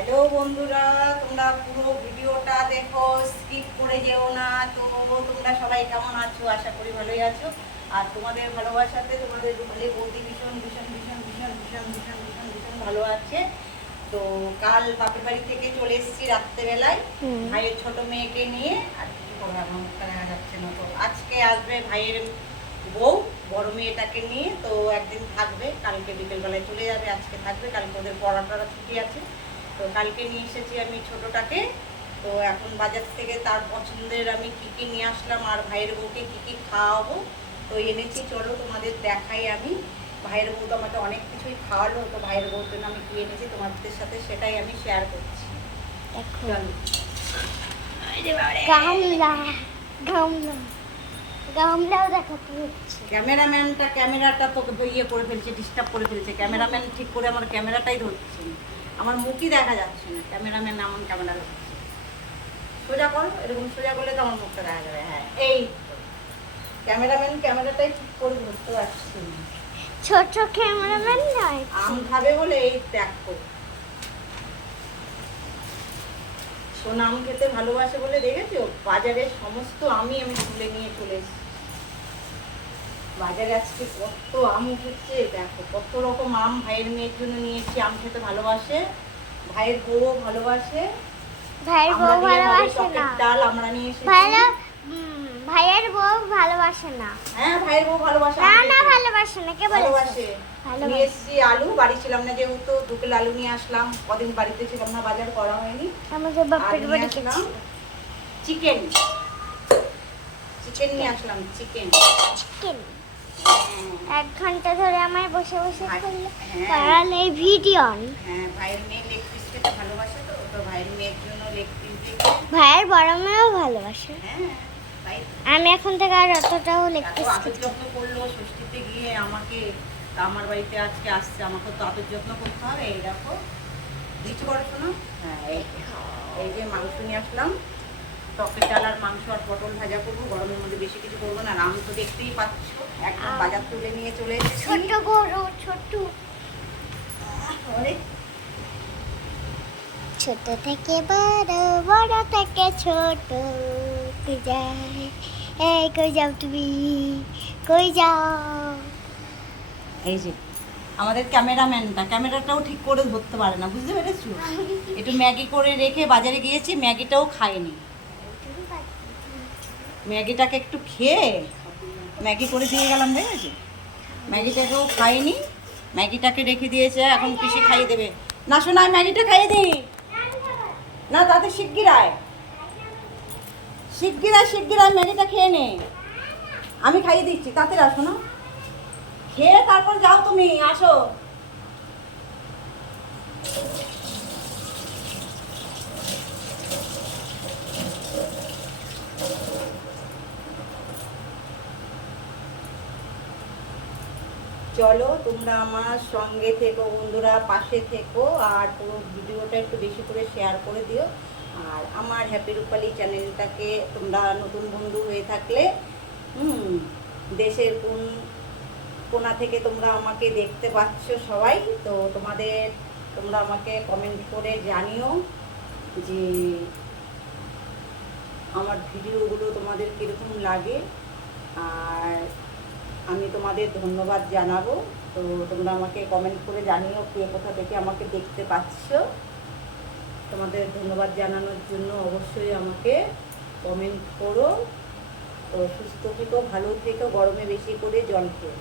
Hello বন্ধুরা, তোমরা পুরো ভিডিওটা দেখো, স্কিপ করে যেও না। তো তোমরা সবাই কেমন আছো? আশা করি ভালোই আছো। আর তোমাদের ভালোবাসাতে তোমাদের রুমালি বৌদি ভীষণ ভীষণ ভীষণ ভীষণ ভীষণ ভীষণ ভীষণ ভীষণ ভালো আছে। তো কাল বাপের বাড়ি থেকে চলে এসেছি রাত্রেবেলায় ভাইয়ের ছোট মেয়েকে নিয়ে। আর কিছু করবো এখন, মুখটা দেখা যাচ্ছে না। তো আজকে আসবে ভাইয়ের বউ বড় মেয়েটাকে নিয়ে। তো একদিন থাকবে, কালকে বিকেলবেলায় চলে যাবে। আজকে থাকবে, কালকে ওদের পড়াটা ছুটি আছে। তো কালকে নিয়ে এসেছি আমি ছোটটাকে। তো এখন বাজার থেকে তার পছন্দের আমি কি কি নিয়ে আসলাম আর ভাইয়ের বউকে কি কি খাওয়াবো তো এনেছি। চলো তোমাদের দেখাই আমি। ভাইয়ের বউ তো আমাকে অনেক কিছুই খাওয়ালো, তো ভাইয়ের বউর জন্য আমি কি এনেছি তোমাদের সাথে সেটাই আমি শেয়ার করছি। চলো। ক্যামেরাম্যানটা ক্যামেরাটা তোকে ইয়ে করে ফেলছে, ডিস্টার্ব করে ফেলছে। ক্যামেরাম্যান ঠিক করে আমার ক্যামেরাটাই ধরছে না, আমার মুখই দেখা যাচ্ছে না। ক্যামেরাম্যান এমন ক্যামেরা ধরছে। সোজা করো, এরকম সোজা করলে তো আমার মুখটা দেখা যাবে। হ্যাঁ, এই ক্যামেরাম্যান ক্যামেরাটাই ঠিক করে ধরতে পারছি না। ছোট ক্যামেরাম্যান নয়, আম খাবে বলে এই দেখো। সোনা আম খেতে ভালোবাসে বলে দেখেছো, বাজারে সমস্ত আমি তুলে নিয়ে চলে এসেছি। বাজারে আজকে কত আম উঠেছে দেখো, কত রকম আম। ভাইয়ের মেয়ের জন্য নিয়েছি, আম খেতে ভালোবাসে। ভাইয়ের বউ ভালোবাসে। ভাইয়ের বউ ভালোবাসে না। ডাল আমরা নিয়ে এসেছি। ভাইয়ের বউ ভালোবাসে না। হ্যাঁ, ভাইয়ের বউ ভালোবাসে। না ভালোবাসে না, কে বলেছে? নিয়ে এসেছি আলু, বাড়ি ছিলাম না যেহেতু, 2 কিলো আলু নিয়ে আসলাম। কদিন বাড়িতে ছিলাম না, বাজার করা হয়নি। আমাদের বাপের বাড়ি গেছি। চিকেন নিয়ে আসলাম। চিকেন 1 ঘন্টা ধরে আমার বসে বসে করালে এই ভিডিও। হ্যাঁ, ভাইয়ের মেয়ে লেগ পিস খেতে ভালোবাসে, তো তো ভাইয়ের মেয়ের জন্য লেগ পিস দেখে। ভাইয়ের বড় মেয়েও ভালোবাসে। হ্যাঁ, আমি এখন থেকে আর অতটাও লেগ পিস আদর যত্ন করলো ষষ্ঠীতে গিয়ে আমাকে। আমার বাড়িতে আজকে আসছে, আমাকে তো আদর যত্ন করতে হবে। এই দেখো দিচ্ছি পড়াশোনা। হ্যাঁ, এই যে মাংস নিয়ে আসলাম, টকের ডাল আর মাংস আর পটল ভাজা করবো। গরমের মধ্যে বেশি কিছু করবো না। আম তো দেখতেই পাচ্ছ, একদম বাজার তুলে নিয়ে চলে এসেছি। ছোট বড় ছোট, ছোট থেকে বড়, বড় থেকে ছোট যায়। এই কই যাও তুমি, কই যাও? এই যে আমাদের ক্যামেরাটাও ঠিক করে ধরতে পারে না, বুঝতে পেরেছো? একটু ম্যাগি করে রেখে বাজারে গিয়েছি, ম্যাগিটাও খায়নি। ম্যাগিটাকে একটু খেয়ে ম্যাগি করে দিয়ে গেলাম, দেখেছি? ম্যাগিটাকেও খাইনি, ম্যাগিটাকে রেখে দিয়েছে। এখন পিসি খাইয়ে দেবে। না শোনা, ম্যাগিটা খাইয়ে দিই না, তাতে শিগগিরায় ম্যাগিটা খেয়ে নে। আমি খাইয়ে দিচ্ছি, তাতে আসো না, খেয়ে তারপর যাও তুমি, আসো। চলো, তোমরা আমার সঙ্গে থেকো বন্ধুরা, পাশে থেকো। আর পুরো ভিডিওটা একটু বেশি করে শেয়ার করে দিও। আর আমার হ্যাপি রূপালী চ্যানেলটাকে তোমরা নতুন বন্ধু হয়ে থাকলে দেশের কোন কোণা থেকে তোমরা আমাকে দেখতে পাচ্ছ সবাই, তো তোমরা আমাকে কমেন্ট করে জানিও যে আমার ভিডিওগুলো তোমাদের কীরকম লাগে। আর আমি তোমাদের ধন্যবাদ জানাবো। তো তোমরা আমাকে কমেন্ট করে জানিও কে কোথা থেকে আমাকে দেখতে পাচ্ছ। তোমাদের ধন্যবাদ জানানোর জন্য অবশ্যই আমাকে কমেন্ট করো। তো সুস্থ থেকো, ভালো থেকো, গরমে বেশি করে জল খেও।